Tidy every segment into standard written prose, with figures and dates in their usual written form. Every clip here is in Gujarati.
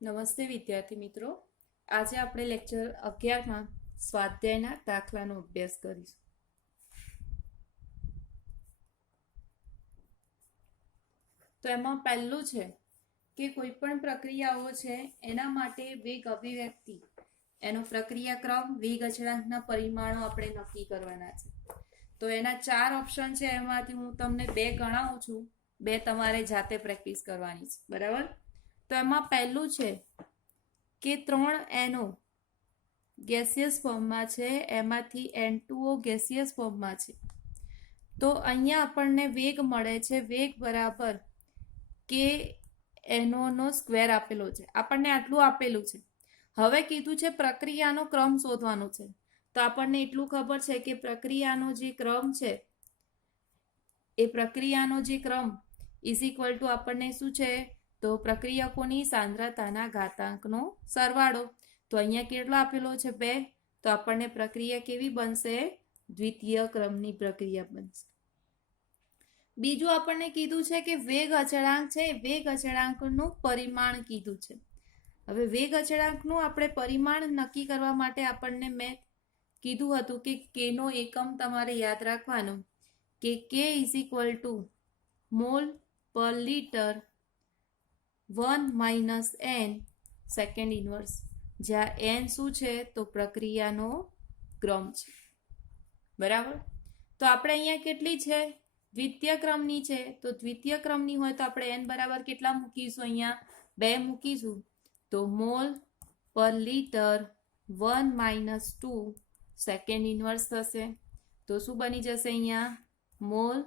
નમસ્તે વિદ્યાર્થી મિત્રો. આજે આપણે લેક્ચર 11માં સ્વાધ્યાયના દાખલાનો અભ્યાસ કરીશું. તો એમાં પહેલું છે કે કોઈ પણ પ્રક્રિયાઓ છે એના માટે વેગ અભિવ્યક્તિ, એનો પ્રક્રિયાક્રમ, વેગ અચળાંકના પરિમાણો આપણે નક્કી કરવાના છે. તો એના 4 ઓપ્શન છે, એમાંથી હું તમને 2 ગણાવું છું, 2 તમારે જાતે પ્રેક્ટિસ કરવાની છે, બરાબર? તો એમાં પહેલું છે કે 3 NO ગેસિયસ ફોર્મમાં છે, એમાંથી N2O ગેસિયસ ફોર્મમાં છે. તો અહીંયા આપણને વેગ મળે છે, વેગ બરાબર કે NO નો સ્ક્વેર આપેલો છે, આપણને આટલું આપેલું છે. હવે કીધું છે પ્રક્રિયાનો ક્રમ શોધવાનો છે. તો આપણને એટલું ખબર છે કે પ્રક્રિયાનો જે ક્રમ છે, એ પ્રક્રિયાનો જે ક્રમ ઇઝ ઇક્વલ ટુ આપણને શું છે, તો પ્રક્રિયકોની સાંદ્રતાના ઘાતાંકનો સરવાળો. તો અહીંયા કેટલો આપેલો છે 2, તો આપણને પ્રક્રિયા કેવી બનશે, દ્વિતીય ક્રમની પ્રક્રિયા બનશે. બીજું આપણને કીધું છે કે વેગ અચળાંક છે, વેગ અચળાંકનું પરિમાણ કીધું છે. હવે વેગ અચળાંકનું આપણે પરિમાણ નક્કી કરવા માટે આપણને મેં કીધું હતું કે k નો એકમ તમારે યાદ રાખવાનો કે k is equal to mole પર લીટર 1 - n સેકન્ડ ઇન્વર્સ, જ્યાં n શું છે, તો પ્રક્રિયાનો ક્રમ છે, બરાબર? તો આપણે અહીંયા કેટલી છે, દ્વિતીય ક્રમની છે. તો દ્વિતીય ક્રમની હોય તો આપણે n બરાબર કેટલા મૂકીશું, અહીંયા 2 મૂકીશું. તો મોલ પર લીટર 1 - 2 સેકન્ડ ઇન્વર્સ થશે. તો શું બની જશે અહીંયા, મોલ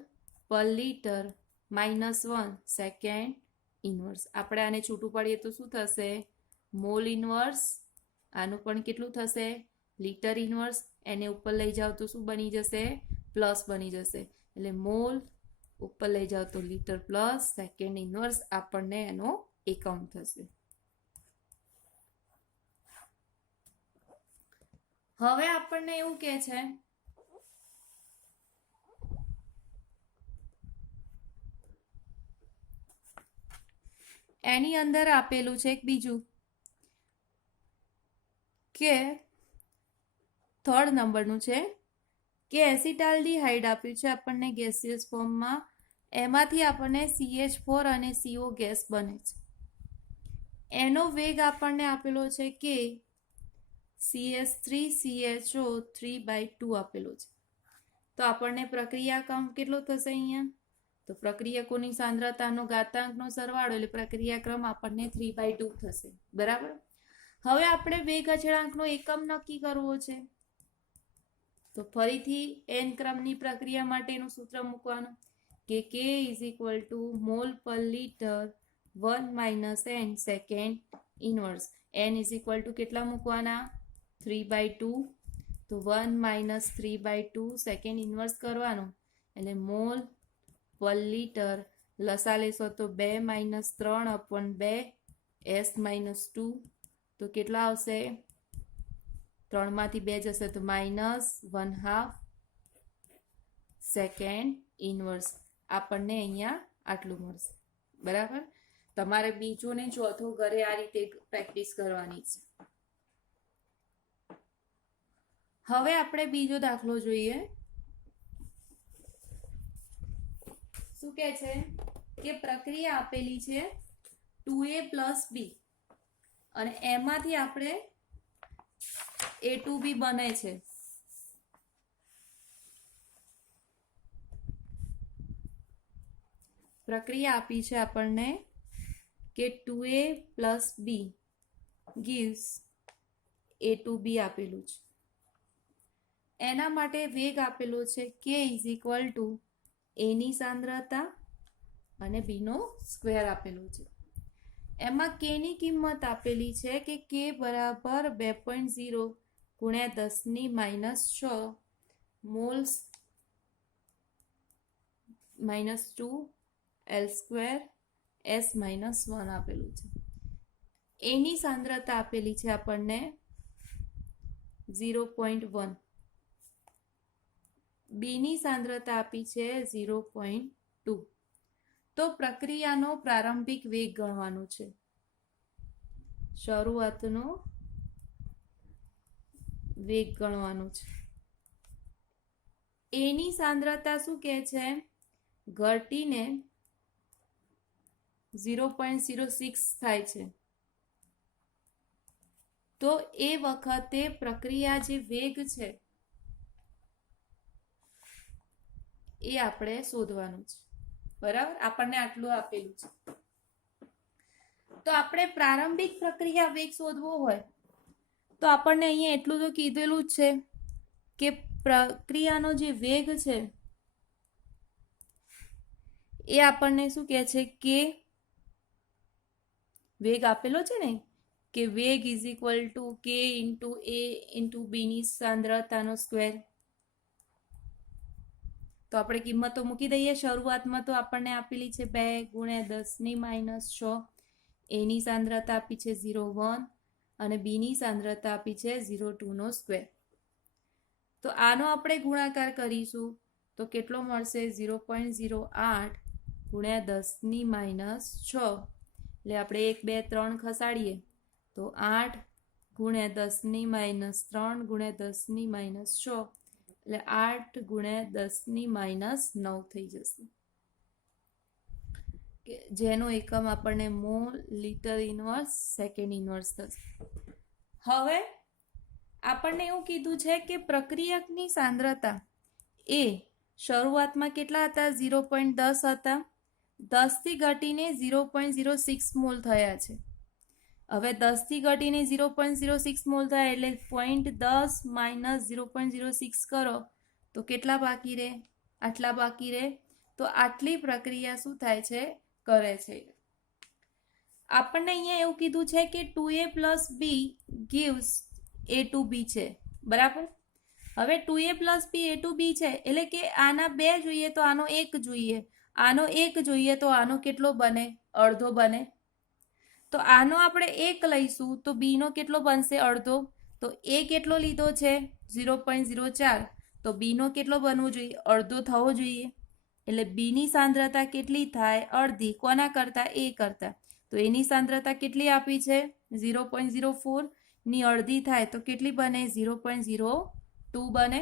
પર લીટર -1 સેકન્ડ ઇન્વર્સ. આપણે આને છૂટું પાડીએ તો શું થશે, મોલ ઇન્વર્સ. આનું પણ કેટલું થશે, લીટર ઇન્વર્સ. એને ઉપર લઈ જાઓ તો શું બની જશે, પ્લસ બની જશે. એટલે મોલ ઉપર લઈ જાઓ તો લીટર પ્લસ સેકન્ડ ઇન્વર્સ આપણને એનો એકમ થશે. હવે આપણને એવું કહે છે એની અંદર આપેલું છે એક બીજું કે 3rd નંબરનું છે કે એસિટાલ્ડીહાઇડ આપ્યું છે આપણને ગેસિયસ ફોર્મમાં, એમાંથી આપણને CH4 અને CO ગેસ બને છે. એનો વેગ આપણને આપેલો છે કે CH3CHO 3/2 આપેલો છે. તો આપણને પ્રક્રિયાક્રમ કેટલો થશે અહીંયા, તો પ્રક્રિયકોની સાંદ્રતાનો ઘાતાંકનો સરવાળો એટલે પ્રક્રિયાક્રમ આપણને 3/2 થશે, બરાબર? હવે આપણે વેગ અચળાંકનો એકમ નક્કી કરવો છે. તો ફરીથી n ક્રમની પ્રક્રિયા માટેનું સૂત્ર મૂકવાનું કે k is equal to mole પર litre 1 - n second inverse. n is equal to કેટલા મૂકવાના, 3/2. તો 1 - 3/2 સેકન્ડ ઇન્વર્સ કરવાનું એટલે મોલ પર લીટર, લસા લેશો તો 2 - 3/2 s - 2. તો કેટલા આવશે, 3 માંથી 2 જશે તો -1/2 સેકન્ડ ઇન્વર્સ. આપણને અહીંયા આટલું મળશે, બરાબર? તમારે બીજું ને ચોથું ઘરે આ રીતે પ્રેક્ટિસ કરવાની છે. હવે આપણે બીજો દાખલો જોઈએ. શું કહે છે કે પ્રક્રિયા આપેલી છે 2A + B અને એમાંથી આપણે A2B બને છે. પ્રક્રિયા આપી છે આપણને કે 2A + B gives A2B આપેલું છે. એના માટે વેગ આપેલો છે k is equal two A ની સાંદ્રતા અને B નો સ્ક્વેર આપેલો છે. એમાં k ની કિંમત આપેલી છે કે k બરાબર 2.0 × 10⁻⁶ મોલ્સ -2 L² s -1 આપેલું છે. A ની સાંદ્રતા આપેલી છે આપણને 0.1, B ની સાંદ્રતા આપી છે 0.2. તો પ્રક્રિયાનો પ્રારંભિક વેગ ગણવાનો છે. શરૂઆતનો વેગ ગણવાનો છે. એની સાંદ્રતા શું કહે છે? ઘટીને 0.06 થાય છે. તો એ વખતે પ્રક્રિયા જે વેગ છે એ આપણે શોધવાનું છે. બરાબર, આપણને આટલું આપેલું છે. તો આપણે પ્રારંભિક પ્રક્રિયા વેગ શોધવો હોય તો આપણને અહીંયા એટલું તો કીધેલું જ છે કે પ્રક્રિયાનો જે વેગ છે એ આપણને શું કહે છે કે વેગ આપેલો છે ને કે વેગ is equal two k into A into બીની સાંદ્રતાનો સ્ક્વેર. તો આપણે કિંમતો મૂકી દઈએ. શરૂઆતમાં તો આપણને આપેલી છે 2 × 10⁻6. એની સાંદ્રતા આપી છે 0.1 અને બીની સાંદ્રતા આપી છે 0.2 નો સ્ક્વેર. તો આનો આપણે ગુણાકાર કરીશું તો કેટલો મળશે? 0.08 × 10⁻6. એટલે આપણે 1 2 3 ખસાડીએ તો 8 × 10⁻3 × 10⁻6 એટલે 8 × 10⁻9 થઈ જશે, કે જેનો એકમ આપણને mall litre inverse second inverse થશે. હવે આપણને એવું કીધું છે કે પ્રક્રિયકની સાંદ્રતા એ શરૂઆતમાં કેટલા હતા? 0.10 હતા. 10 થી ઘટીને 0.06 મોલ થયા છે. હવે 10 થી ઘટીને 0.06 મોલ થયા એટલે 0.10 - 0.06 કરો તો કેટલા બાકી રહે? આટલા બાકી રહે. તો આટલી પ્રક્રિયા શું થાય છે? કરે છે. આપણને અહીંયા એવું કીધું છે કે 2a + b gives a to b છે. બરાબર, હવે 2a + b a to b છે એટલે કે આના 2 જોઈએ તો આનો 1 જોઈએ, આનો 1 જોઈએ તો આનો કેટલો બને? અડધો બને. તો આનો આપણે 1 લઈશું તો b નો કેટલો બનશે? અડધો. તો a કેટલો લીધો છે? 0.04. તો b નો કેટલો બનવો જોઈએ? અડધો થવો જોઈએ. એટલે b ની સાંદ્રતા કેટલી થાય? અડધી. કોના કરતા? a કરતા. તો એની સાંદ્રતા કેટલી આપી છે? 0.04 ની અડધી થાય તો કેટલી બને? 0.02 બને.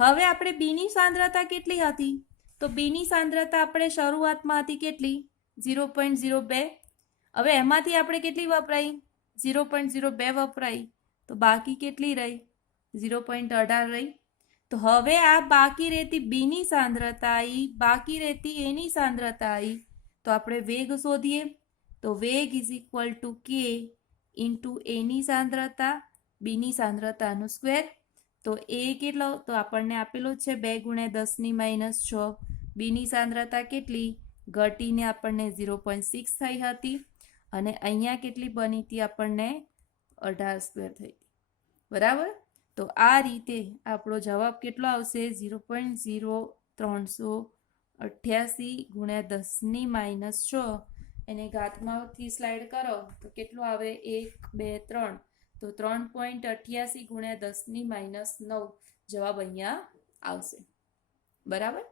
હવે આપણે b ની સાંદ્રતા કેટલી હતી? તો b ની સાંદ્રતા આપણે શરૂઆતમાં હતી કેટલી? 0.02. હવે એમાંથી આપણે કેટલી વપરાઈ? 0.02 વપરાઈ. તો બાકી કેટલી રહી? 0.18 રહી. તો હવે આ બાકી રહેતી b ની સાંદ્રતા આવી, બાકી રહેતી a ની સાંદ્રતા આવી. તો આપણે વેગ શોધીએ. તો વેગ is equal two k into a ની સાંદ્રતા b ની સાંદ્રતાનો સ્ક્વેર. તો a કેટલો? તો આપણને આપેલો છે 2 × 10⁻6. b ની સાંદ્રતા કેટલી? ઘટીને આપણને 0.6 થઈ હતી અને અહીંયા કેટલી બની હતી? આપણને 18² થઈ હતી. બરાબર. તો આ રીતે આપણો જવાબ કેટલો આવશે? 0.0388 × 10⁻6. એને ઘાતમાંથી સ્લાઇડ કરો તો કેટલું આવે? 1 2 3. તો 3.88 × 10⁻9 જવાબ અહીંયા આવશે. બરાબર.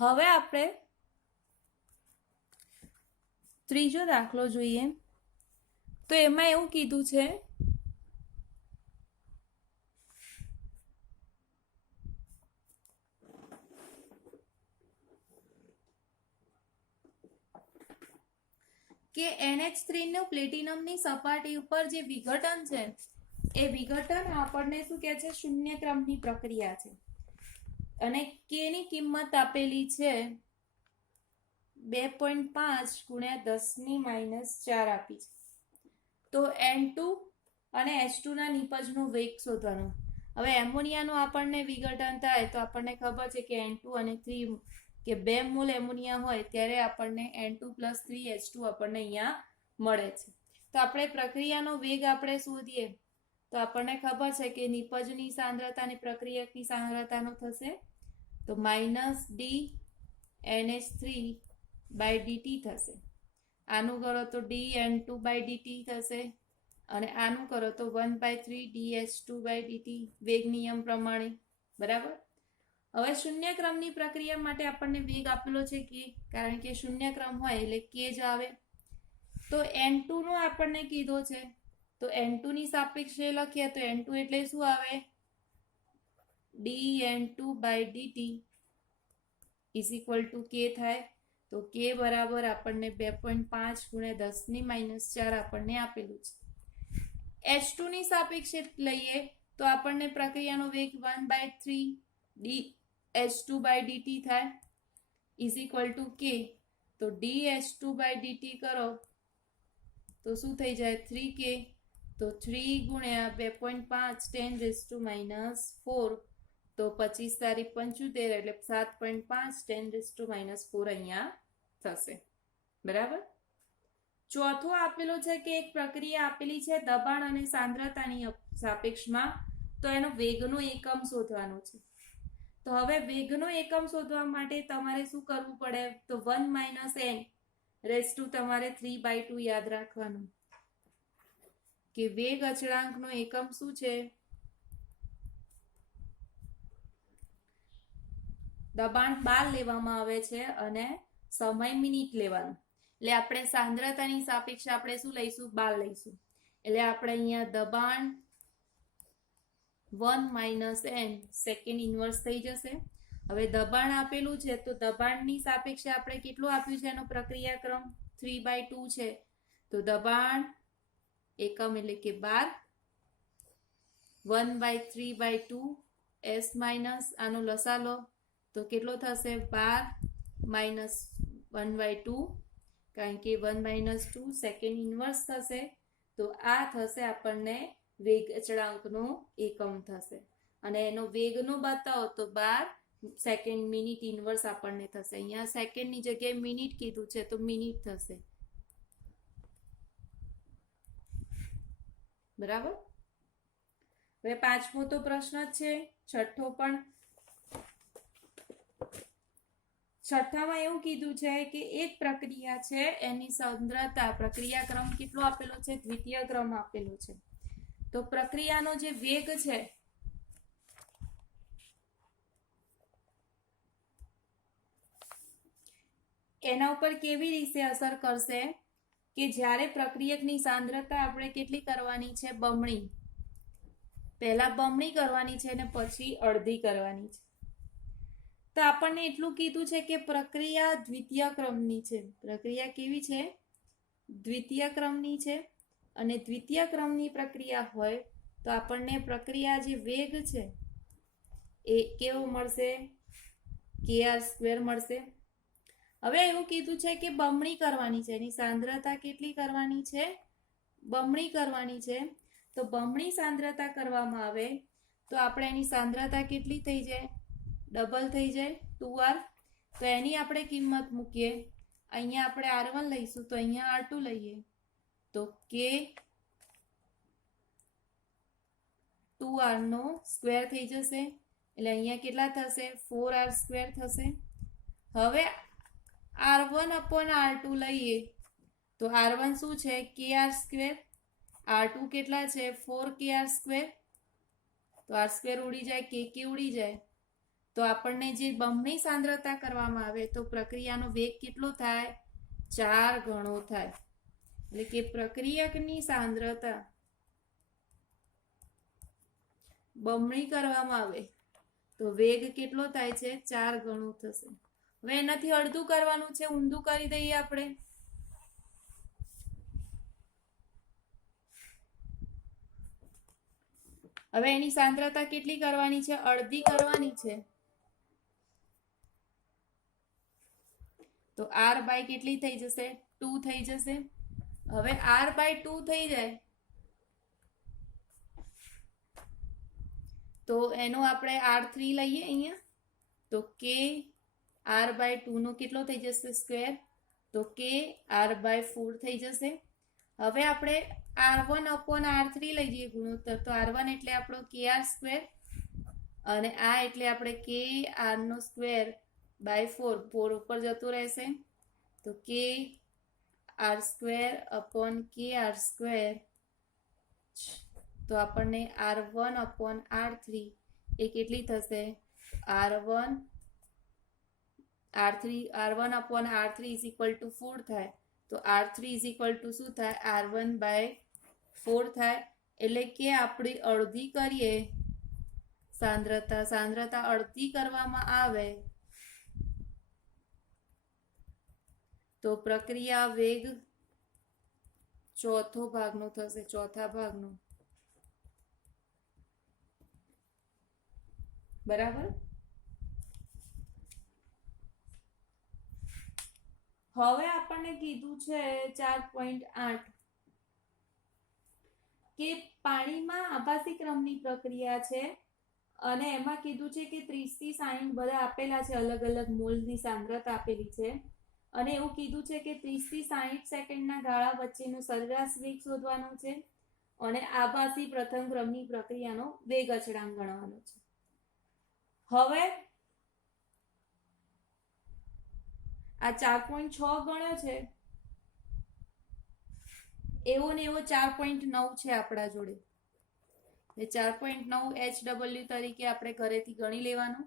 હવે આપણે ત્રીજો દાખલો જોઈએ. તો એમાં એવું કીધું છે કે NH3 નું પ્લેટિનમની સપાટી ઉપર જે વિઘટન છે એ વિઘટન આપણને શું કહે છે? શૂન્ય ક્રમની પ્રક્રિયા છે. અને k ની કિંમત આપેલી છે 2.5 × 10⁻4 આપી છે. તો N2 અને H2 ના નિપજનો વેગ શોધવાનો. હવે એમોનિયાનું આપણને વિઘટન થાય તો આપણને ખબર છે કે N2 અને 3 કે 2 મોલ એમોનિયા હોય ત્યારે આપણને N2 + 3H2 આપણને અહીંયા મળે છે. તો આપણે પ્રક્રિયાનો વેગ આપણે શોધીએ તો આપણને ખબર છે કે નિપજની સાંદ્રતા અને પ્રક્રિયકની સાંદ્રતાનો થશે તો -d NH3/dt થશે. આનું કરો તો dN2/dt થશે અને આનું કરો તો 1/3 dH2/dt વેગ નિયમ પ્રમાણે. બરાબર. હવે શૂન્ય ક્રમની પ્રક્રિયા માટે આપણને વેગ આપેલો છે કે, કારણ કે શૂન્ય ક્રમ હોય એટલે કે જ આવે. તો N2 નો આપણને કીધો છે, તો N2 ની સાપેક્ષે લખીએ તો N2 એટલે શું આવે? dN2/dt is equal two k થાય. તો k બરાબર આપણને 2.5 × 10⁻⁴ આપણને આપેલું છે. H2 ની સાપેક્ષે લઈએ તો આપણને પ્રક્રિયાનો વેગ 1/3 dH2/dt થાય ઇઝ ઇક્વલ ટુ k. તો dH2/dt કરો તો શું થઈ જાય? 3k. તો 3 × 2.5 10⁻⁴ તો 25 તારીખ 75 એટલે 7.5 10⁻⁴ અહીંયા થશે. બરાબર. ચોથો આપેલો છે કે એક પ્રક્રિયા આપેલી છે દબાણ અને સાંદ્રતાની સાપેક્ષમાં, તો એનો વેગનો એકમ શોધવાનો છે. તો હવે વેગનો એકમ શોધવા માટે તમારે શું કરવું પડે? તો 1 - n રેઝ ટુ તમારે 3/2 યાદ રાખવાનું કે વેગ અચળાંકનો એકમ શું છે? દબાણ બાર લેવામાં આવે છે અને સમય મિનિટ લેવાનો. એટલે આપણે સાંદ્રતાની સાપેક્ષે આપણે શું લઈશું? 12 લઈશું. એટલે આપણે અહીંયા દબાણ 1 - n સેકન્ડ ઇન્વર્સ થઈ જશે. હવે દબાણ આપેલું છે તો દબાણની સાપેક્ષે આપણે કેટલું આપ્યું છે? એનો પ્રક્રિયાક્રમ 3/2 છે. તો દબાણ એકમ એટલે કે 12 1/3/2 s માઇનસ આનો લસા લો તો કેટલો થશે? 12 - 1/2 કારણ કે 1 - 2 સેકન્ડ ઇન્વર્સ થશે. તો આ થશે આપણને વેગ અચળાંકનો એકમ થશે. અને એનો વેગનો બતાવો તો 12 સેકન્ડ મિનિટ ઇન્વર્સ આપણને થશે. અહીંયા સેકન્ડની જગ્યાએ મિનિટ કીધું છે તો મિનિટ થશે. બરાબર. હવે પાંચમો તો પ્રશ્ન જ છે, છઠ્ઠો પણ. છઠ્ઠામાં એવું કીધું છે કે એક પ્રક્રિયા છે એની સાંદ્રતા પ્રક્રિયા ક્રમ કેટલો આપેલો છે? દ્વિતીય ક્રમ આપેલો છે. તો પ્રક્રિયાનો જે વેગ છે એના ઉપર કેવી રીતે અસર કરશે કે જ્યારે પ્રક્રિયકની સાંદ્રતા આપણે કેટલી કરવાની છે? બમણી. પહેલા બમણી કરવાની છે અને પછી અડધી કરવાની છે. તો આપણને એટલું કીધું છે કે પ્રક્રિયા દ્વિતીય ક્રમની છે. પ્રક્રિયા કેવી છે? દ્વિતીય ક્રમની છે. અને દ્વિતીય ક્રમની પ્રક્રિયા હોય તો આપણને પ્રક્રિયા જે વેગ છે એ કેવો મળશે? kr² મળશે. હવે એવું કીધું છે કે બમણી કરવાની છે, એની સાંદ્રતા કેટલી કરવાની છે? બમણી કરવાની છે. તો બમણી સાંદ્રતા કરવામાં આવે તો આપણે એની સાંદ્રતા કેટલી થઈ જાય? ડબલ થઈ જાય, 2r. તો એની આપણે કિંમત મૂકીએ. અહીંયા આપણે r1 લઈશું તો અહીંયા r2 લઈએ તો k 2r² થઈ જશે. એટલે અહીંયા કેટલા થશે? 4r² થશે. હવે r1/r2 લઈએ તો r1 શું છે? kr². r2 કેટલા છે? 4kr². તો r² ઉડી જાય, k ઉડી જાય. તો આપણને જે બમણી સાંદ્રતા કરવામાં આવે તો પ્રક્રિયાનો વેગ કેટલો થાય? 4 ગણો થાય. એટલે કે પ્રક્રિયકની સાંદ્રતા બમણી કરવામાં આવે તો વેગ કેટલો થાય છે? 4 ગણો થશે. હવે એનાથી અડધું કરવાનું છે, ઊંધું કરી દઈએ આપણે. હવે એની સાંદ્રતા કેટલી કરવાની છે? અડધી કરવાની છે. તો r/ કેટલી થઈ જશે? 2 થઈ જશે. હવે r/2 થઈ જાય તો એનો આપણે r3 લઈએ અહીંયા તો k r/2 નો કેટલો થઈ જશે? સ્ક્વેર. તો k r/4 થઈ જશે. હવે આપણે r1/r3 લઈ જઈએ ગુણોત્તર. તો r1 એટલે આપણો kr² અને આ એટલે આપણે kr²/4 4 ઉપર જતું રહેશે. તો k r² અપોન kr², તો આપણને r1 અપોન r3 એ કેટલી થશે? r1 upon r3 is equal two 4 થાય, તો r3 ઇઝ ઇક્વલ ટુ શું થાય? r1/4 થાય. એટલે કે આપણી અડધી કરીએ સાંદ્રતા અડધી કરવામાં આવે તો પ્રક્રિયા વેગ ચોથો ભાગનો થશે, ચોથા ભાગનો. બરાબર. હવે આપણને કીધું છે 4.8 કે પાણીમાં આભાસી ક્રમની પ્રક્રિયા છે અને એમાં કીધું છે કે 30 થી 60 બધા આપેલા છે, અલગ અલગ મોલની સાંદ્રતા આપેલી છે અને એવું કીધું છે કે 30 થી 60 સેકન્ડના ગાળા વચ્ચેનો સરેરાશ વેગ શોધવાનો છે અને આભાસી પ્રથમ ક્રમની પ્રક્રિયાનો વેગ અચળાંક ગણવાનો છે. હવે આ 4.6 ગણ્યો છે, એવો ને એવો 4.9 છે આપણા જોડે. 4.9 HW તરીકે આપણે ઘરેથી ગણી લેવાનું.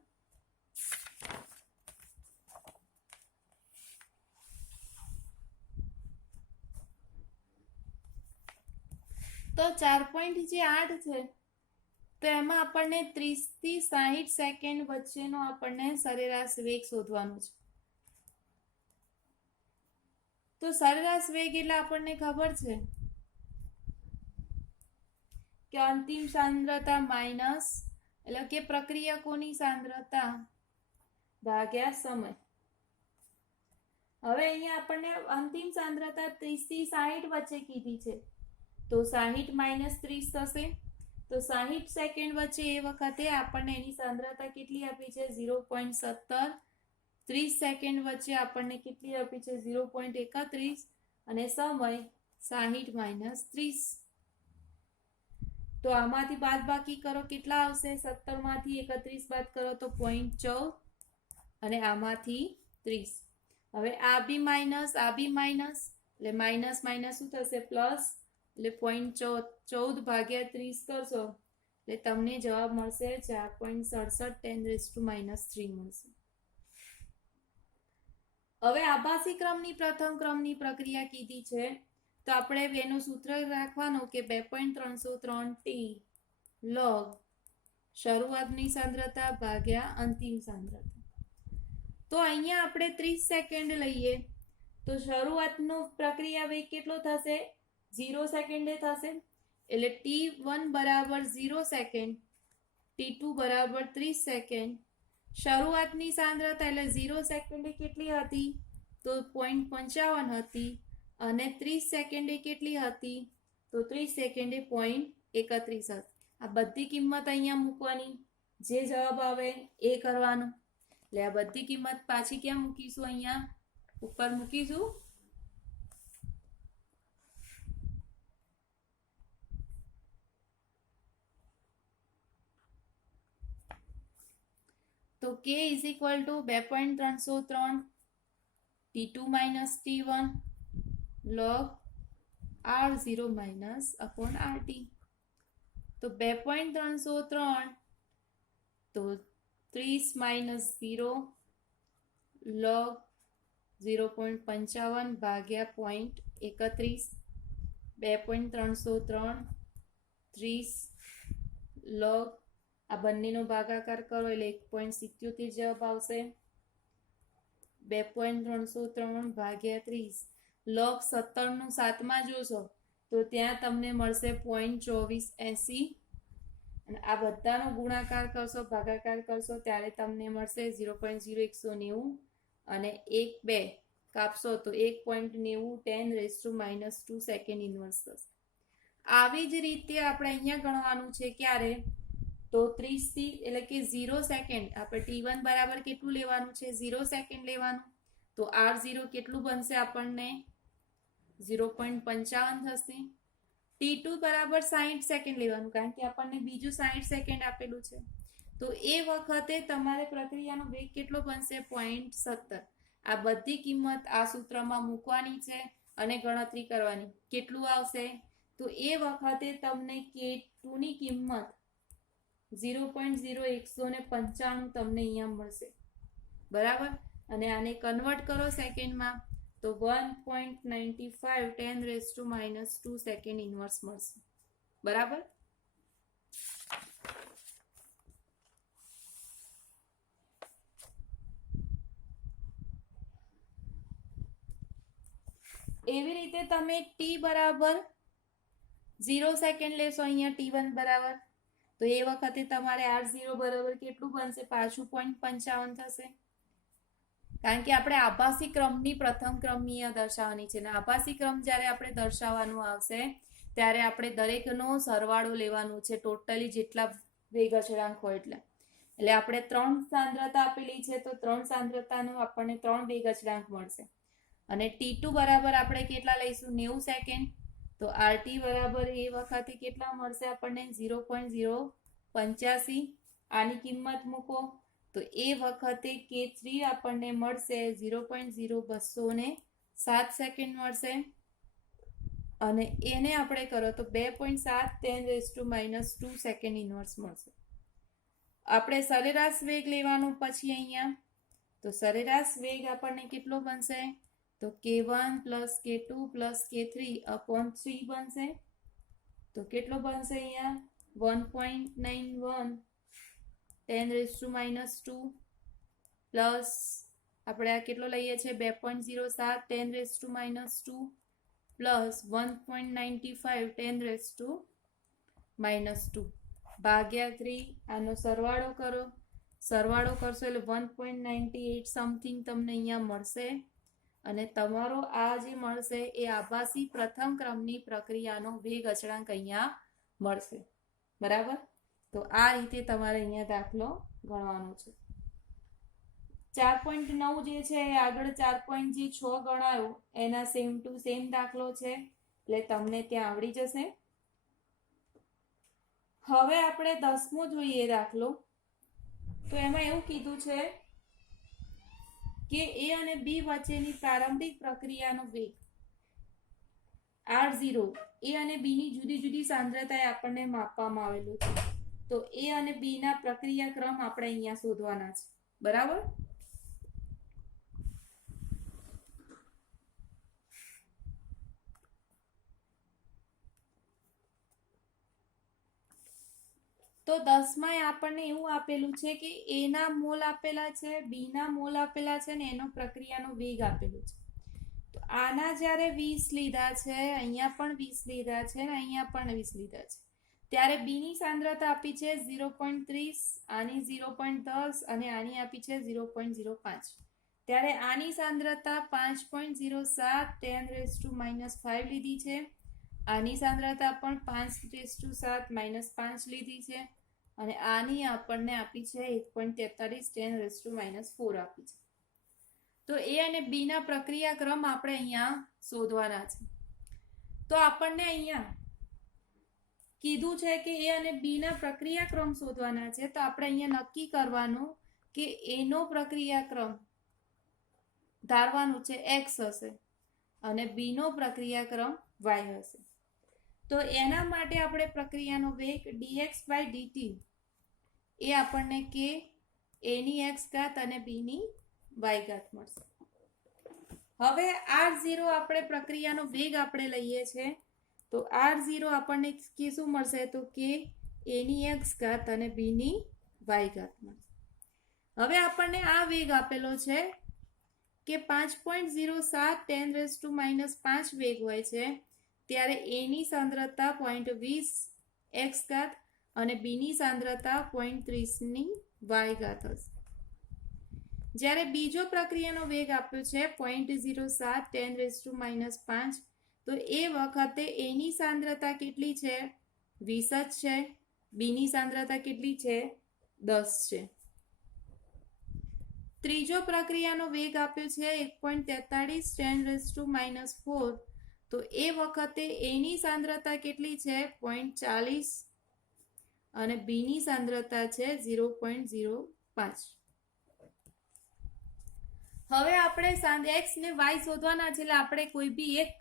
તો 4.8 છે તો એમાં આપણને 30 થી 60 સેકન્ડ વચ્ચેનો આપણને સરેરાશ વેગ શોધવાનો છે. તો સરેરાશ વેગ એટલે આપણને ખબર છે કે અંતિમ સાંદ્રતા માઈનસ એટલે કે પ્રક્રિયકોની સાંદ્રતા ભાગ્યા સમય. હવે અહીંયા આપણને અંતિમ સાંદ્રતા 30 થી 60 વચ્ચે કીધી છે, તો 60 માઈનસ 30 થશે. તો 60 સેકન્ડ વચ્ચે એ વખતે આપણને એની સાંદ્રતા કેટલી આપી છે? 0.17. 30 સેકન્ડ વચ્ચે આપણને કેટલી આપી છે? 0.31 અને સમય 60 માઈનસ 30. તો આમાંથી બાદબાકી કરો, કેટલા આવશે? 17 માંથી 31 બાદ કરો તો 0.14 અને આમાંથી 30. હવે આ બી માઈનસ એટલે માઈનસ માઈનસ શું થશે? પ્લસ, એટલે 0.14 ભાગ્યા 30 કરશો એટલે તમને જવાબ મળશે 4.67 10⁻³ મળશે. હવે આભાસી ક્રમની પ્રથમ ક્રમની પ્રક્રિયા કીધી છે તો આપણે એનું સૂત્ર રાખવાનું કે 2.303 T log શરૂઆતની સાંદ્રતા ભાગ્યા અંતિમ સાંદ્રતા. તો અહીંયા આપણે 30 સેકન્ડ લઈએ તો શરૂઆતનો પ્રક્રિયા વેગ કેટલો થશે? 0 સેકન્ડે થશે. એટલે T1 બરાબર 0 સેકન્ડ, T2 બરાબર 30 સેકન્ડ. શરૂઆતની સાંદ્રતા એટલે 0 સેકન્ડે કેટલી હતી? તો 0.55 હતી અને 30 સેકન્ડે કેટલી હતી? તો 30 સેકન્ડે 0.31 હતી. આ બધી કિંમત અહીંયા મૂકવાની, જે જવાબ આવે એ કરવાનું. એટલે આ બધી કિંમત પાછી ક્યાં મૂકીશું? અહીંયા ઉપર મૂકીશું. તો K is equal two 2.303 T2 minus T1 log R0 minus upon RT. તો 2.303 તો 30 માઇનસ 0 log 0.55 ભાગ્યા 0.31. 2.303 30 log આ બંનેનો ભાગાકાર કરો એટલે 1.77 જવાબ આવશે. 2.303 ભાગ્યા 30 log 17 નું 7માં જોશો તો ત્યાં તમને મળશે 0.2480 અને આ બધાનો ગુણાકાર કરશો, ભાગાકાર કરશો ત્યારે તમને મળશે 0.0190 અને 1 2 કાપશો તો 1.90 10⁻² સેકન્ડ ઇન્વર્સ થશે. આવી જ રીતે આપણે અહીંયા ગણવાનું છે ક્યારે? તો 30 થી એટલે કે 0 સેકન્ડ આપણે T1 બરાબર કેટલું લેવાનું છે? 0 સેકન્ડ લેવાનું. તો R0 કેટલું બનશે આપણને? 0.55 થશે. T2 બરાબર 60 સેકન્ડ લેવાનું કારણ કે આપણને બીજું 60 સેકન્ડ આપેલું છે. તો એ વખતે તમારે પ્રક્રિયાનો વેગ કેટલો બનશે? 0.17. આ બધી કિંમત આ સૂત્રમાં મૂકવાની છે અને ગણતરી કરવાની. કેટલું આવશે? તો એ વખતે તમને K2 ની કિંમત 0.0195 તમને અહીંયા મળશે. બરાબર. અને આને કન્વર્ટ કરો સેકન્ડમાં તો 1.95 10⁻² સેકન્ડ ઇન્વર્સ મળશે. બરાબર. એવી રીતે તમે t બરાબર 0 સેકન્ડ લેશો અહીંયા t1 બરાબર, તો એ વખતે તમારે r0 બરાબર કેટલું બનશે? પાછું 0.55 થશે. કારણ કે આપણે આભાસી ક્રમની પ્રથમ ક્રમની દર્શાવવાની છે ને આભાસી ક્રમ જ્યારે આપણે દર્શાવવાનું આવશે ત્યારે આપણે દરેકનો સરવાળો લેવાનું છે, ટોટલી જેટલા વેગ અચળાંક હોય એટલે આપણે 3 સાંદ્રતા આપેલી છે તો 3 સાંદ્રતાનો આપણને 3 વેગ અચળાંક મળશે. અને t2 બરાબર આપણે કેટલા લઈશું? 90 સેકન્ડ. તો rt બરાબર એ વખતે કેટલા મળશે આપણને? 0.085. આની કિંમત મૂકો તો એ વખતે K3 આપણને મળશે 0.0207 સેકન્ડ મળશે. અને એને આપણે કરો તો 2.7 10⁻² સેકન્ડ ઇન્વર્સ મળશે. આપણે સરેરાશ વેગ લેવાનું પછી અહીંયા તો સરેરાશ વેગ આપણને કેટલો બનશે? તો K1 + K2 + K3 upon 3 બનશે. તો કેટલો બનશે અહીંયા? 1.91 10⁻² પ્લસ આપણે આ કેટલો લઈએ છીએ? 2.07 10⁻² પ્લસ 1.95 10⁻² ભાગ્યા 3. આનો સરવાળો કરો. સરવાળો કરશો એટલે 1.98 સમથિંગ તમને અહીંયા મળશે. અને તમારો આ જે મળશે એ આભાસી પ્રથમ ક્રમની પ્રક્રિયાનો વેગ અચળાંક અહીંયા મળશે. બરાબર. તો આ રીતે તમારે અહીંયા દાખલો ગણવાનો છે. 4.9 જે છે એ આગળ 4.6 ગણાયો એના સેમ ટુ સેમ દાખલો છે એટલે તમને ત્યાં આવડી જશે. હવે આપણે 10મો જોઈએ દાખલો. તો એમાં એવું કીધું છે કે A અને B વચ્ચેની પ્રારંભિક પ્રક્રિયાનો વેગ R0 A અને B ની જુદી જુદી સાંદ્રતાએ આપણને માપવામાં આવેલું છે. તો A અને B ના પ્રક્રિયા ક્રમ આપણે અહીંયા શોધવાના છે. બરાબર. તો 10માં આપણને એવું આપેલું છે કે A ના મોલ આપેલા છે, B ના મોલ આપેલા છે ને એનો પ્રક્રિયાનો વેગ આપેલું છે. તો આના જ્યારે 20 લીધા છે, અહીંયા પણ 20 લીધા છે ને અહીંયા પણ 20 લીધા છે, ત્યારે B ની સાંદ્રતા આપી છે 0.30, આની 0.10 અને આની આપી છે 0.05. ત્યારે આની સાંદ્રતા 5.07 10⁻⁻5 લીધી છે. આની સાંદ્રતા પણ 5.7 -5 લીધી છે. અને આની આપણને આપી છે 1.43 10⁻⁴ આપી છે. તો A અને B ના પ્રક્રિયા ક્રમ આપણે અહીંયા શોધવાના છે. તો આપણને અહીંયા કીધું છે કે A અને B ના પ્રક્રિયા ક્રમ શોધવાના છે. તો આપણે અહીંયા નક્કી કરવાનું કે A નો પ્રક્રિયા ક્રમ ધારવાનું છે x હશે અને B નો પ્રક્રિયા ક્રમ y હશે. તો એના માટે આપણે પ્રક્રિયાનો વેગ dx/dt એ આપણને કે A ની x ઘાત અને B ની y ઘાત મળશે. હવે R0 આપણે પ્રક્રિયાનો વેગ આપણે લઈએ છે. તો R0 આપણને શું મળશે? તો કે A ની x ઘાત અને B ની y ઘાત મળશે. હવે આપણને આ વેગ આપેલો છે કે 5.07 10⁻⁻5 વેગ હોય છે ત્યારે A ની સાંદ્રતા 0.20 x ઘાત અને B ની સાંદ્રતા 0.30 ની y ઘાત હશે. જ્યારે બીજો પ્રક્રિયાનો વેગ આપ્યો છે 0.07 10⁻⁻5 તો એ વખતે A ની સાંદ્રતા કેટલી છે? 20 જ છે. B ની સાંદ્રતા કેટલી છે? 10 છે. ત્રીજો પ્રક્રિયાનો વેગ આપ્યો છે 1.43 10⁻⁴ તો એ વખતે A ની સાંદ્રતા કેટલી છે? 0.40 અને B ની સાંદ્રતા છે 0.05. હવે આપણે x ને y શોધવાના છે એટલે આપણે કોઈ બી એક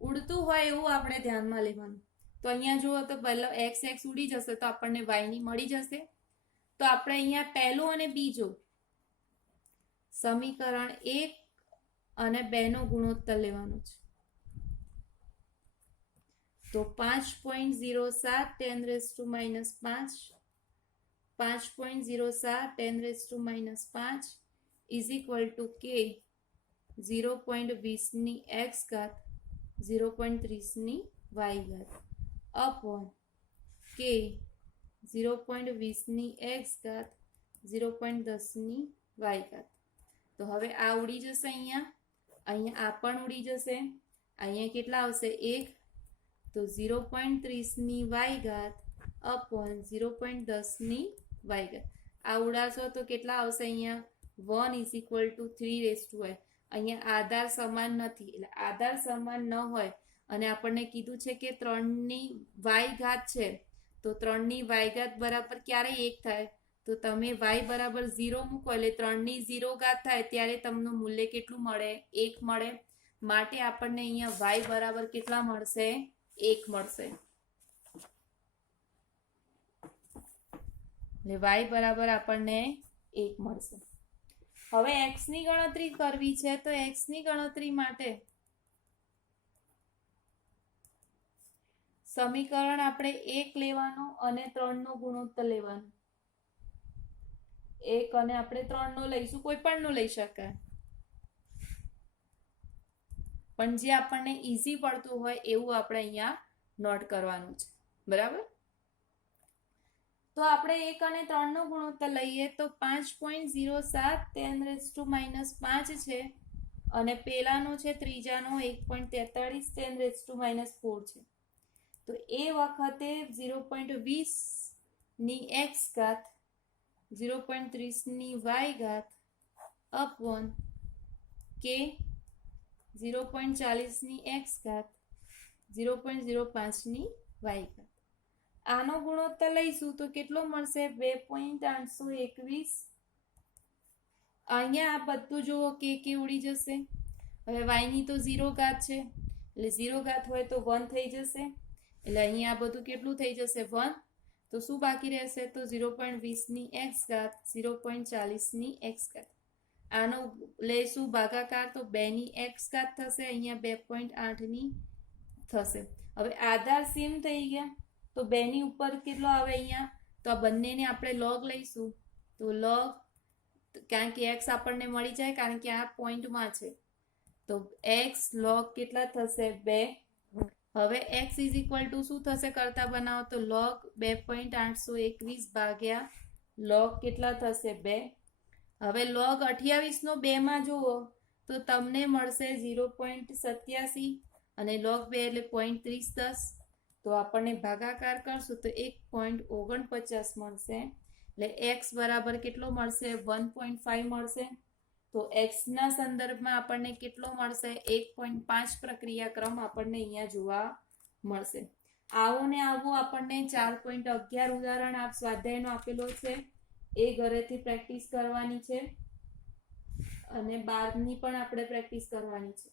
ઉડતું હોય એવું આપણે ધ્યાનમાં લેવાનું. તો અહીંયા જુઓ તો પહેલો x ઉડી જશે તો આપણને y ની મળી જશે. તો આપણે અહીંયા પહેલું અને બીજું સમીકરણ 1 અને 2 નો ગુણોત્તર લેવાનો છે. તો 5.07 10⁻⁵ 5.07 10⁻⁵ ઇઝ ઇક્વલ ટુ k 0.20 ની x ઘાત 0.30 ની y ઘાત અપોન k 0.20 ની x ઘાત 0.10 ની y ઘાત. તો હવે આ ઉડી જશે, અહીંયા આ પણ ઉડી જશે. અહીંયા કેટલા આવશે 1, તો 0.30 ની y ઘાત અપોન 0.10 ની y ઘાત. આ ઉડાડશો તો કેટલા આવશે? અહીંયા 1 ઇઝ ઇક્વલ ટુ 3 અહીંયા આધાર સમાન નથી, એટલે આધાર સમાન ન હોય અને આપણને કીધું છે કે 3 ની y ઘાત છે, તો 3 ની y ઘાત બરાબર ક્યારે 1 થાય? તો તમે y બરાબર 0 મૂકો એટલે 3 ની 0 ઘાત થાય ત્યારે તમને મૂલ્ય કેટલું મળે? 1 મળે. માટે આપણને અહીંયા y બરાબર કેટલા મળશે? 1 મળશે. એટલે y બરાબર આપણને 1 મળશે. હવે x ની ગણતરી કરવી છે, તો x ની ગણતરી માટે સમીકરણ આપણે 1 લેવાનું અને 3 નો ગુણોત્તર લેવાનો. 1 અને આપણે 3 નો લઈશું, કોઈ પણ નો લઈ શકાય, પણ જે આપણને ઈઝી પડતું હોય એવું આપણે અહીંયા નોટ કરવાનું છે. બરાબર? તો આપણે 1 અને 3 નો ગુણોત્તર લઈએ તો 5.07 10⁻⁵ છે અને પેલાનો છે ત્રીજાનો 1.43 10⁻⁴ છે. તો એ વખતે 0.20 ની x ઘાત 0.30 ની y ઘાત અપોન k 0.40 ની x ઘાત 0.05 ની y ઘાત. આનો ગુણોત્તર લઈશું તો કેટલો મળશે? 2.821. અહીંયા આ બધું જુઓ કે ઉડી જશે. હવે y ની તો 0 ઘાત છે, એટલે 0 ઘાત હોય તો 1 થઈ જશે, એટલે અહીંયા આ બધું કેટલું થઈ જશે? 1. તો શું બાકી રહેશે? તો 0.20 ની x ઘાત 0.40 ની x ઘાત. આનો લઈશું ભાગાકાર તો 2 ની x ઘાત થશે, અહીંયા 2.8 ની થશે. હવે આધાર સેમ થઈ ગયા તો 2 ની ઉપર કેટલો આવે અહીંયા? તો આ બંનેને આપણે log લઈશું, તો log, કારણ કે x આપણને મળી જાય કારણ કે આ પોઈન્ટમાં છે, તો x log કેટલા થશે? 2. હવે x ઇઝ ઇક્વલ ટુ શું થશે કરતા બનાવો તો log 2.821 ભાગ્યા log કેટલા થશે? 2. હવે log 28 નો 2 માં જુઓ તો તમને મળશે 0.87 અને log 2 એટલે 0.30. તો આપણને ભાગાકાર કરશું તો 1.49 મળશે, એટલે x બરાબર કેટલો મળશે? 1.5 મળશે. તો x ના સંદર્ભમાં આપણને કેટલો મળશે? 1.5 પ્રક્રિયાક્રમ આપણને અહીંયા જોવા મળશે. આવો ને આવું આપણને 4.11 ઉદાહરણ સ્વાધ્યાયનો આપેલો છે, એ ઘરેથી પ્રેક્ટિસ કરવાની છે અને 12 ની પણ આપણે પ્રેક્ટિસ કરવાની છે.